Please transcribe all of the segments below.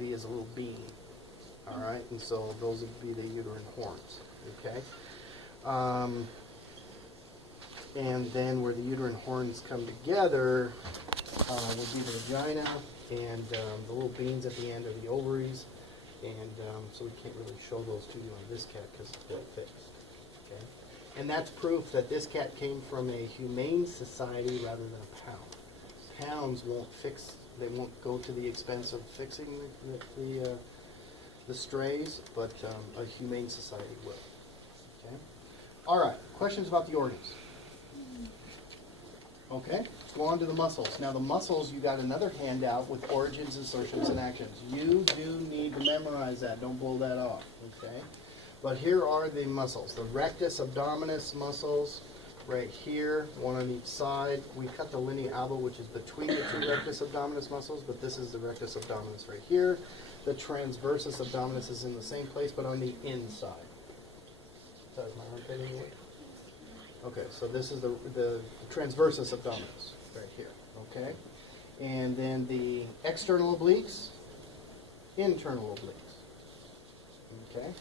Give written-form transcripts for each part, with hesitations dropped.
V is a little bean. All right, and so those would be the uterine horns. Okay. And then where the uterine horns come together would be the vagina, and the little beans at the end are the ovaries. And so we can't really show those to you on this cat because it's real fixed. Okay? And that's proof that this cat came from a humane society rather than a pound. Pounds won't fix, they won't go to the expense of fixing the strays, but a humane society will. Okay? All right, questions about the organs? Okay, let's go on to the muscles. Now the muscles, you got another handout with origins, insertions, and actions. You do need to memorize that. Don't blow that off, okay? But here are the muscles. The rectus abdominis muscles right here, one on each side. We cut the linea alba, which is between the two rectus abdominis muscles, but this is the rectus abdominis right here. The transversus abdominis is in the same place, but on the inside. Sorry, am I rotating away? Okay, so this is the transversus abdominis right here, okay? And then the external obliques, internal obliques, okay?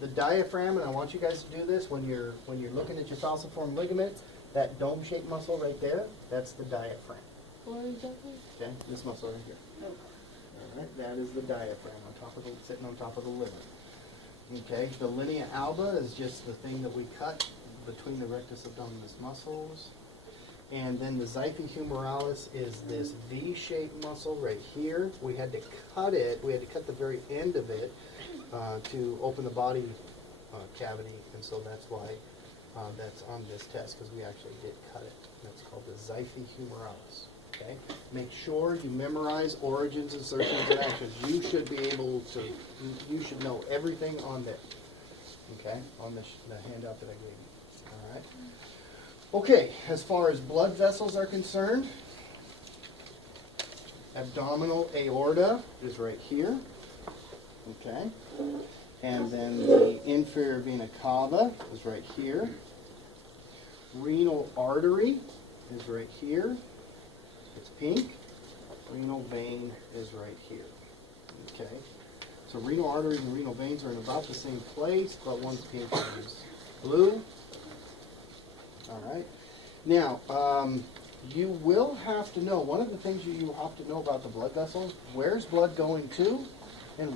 The diaphragm, and I want you guys to do this when you're looking at your falciform ligament, that dome-shaped muscle right there, that's the diaphragm. What exactly? Okay, this muscle right here. All right, that is the diaphragm sitting on top of the liver. Okay, the linea alba is just the thing that we cut between the rectus abdominis muscles. And then the xipha humoralis is this V-shaped muscle right here. We had to cut it, we had to cut the very end of it to open the body cavity, and so that's why that's on this test, because we actually did cut it. That's called the xipha humoralis. Okay? Make sure you memorize origins, insertions, and actions. You should be able to, you should know everything on this. Okay? On the handout that I gave you. All right? Okay, as far as blood vessels are concerned, abdominal aorta is right here. Okay? And then the inferior vena cava is right here. Renal artery is right here. It's pink. Renal vein is right here. Okay? So renal arteries and renal veins are in about the same place, but one's pink and one's blue. All right. Now, you will have to know, one of the things you have to know about the blood vessels, where's blood going to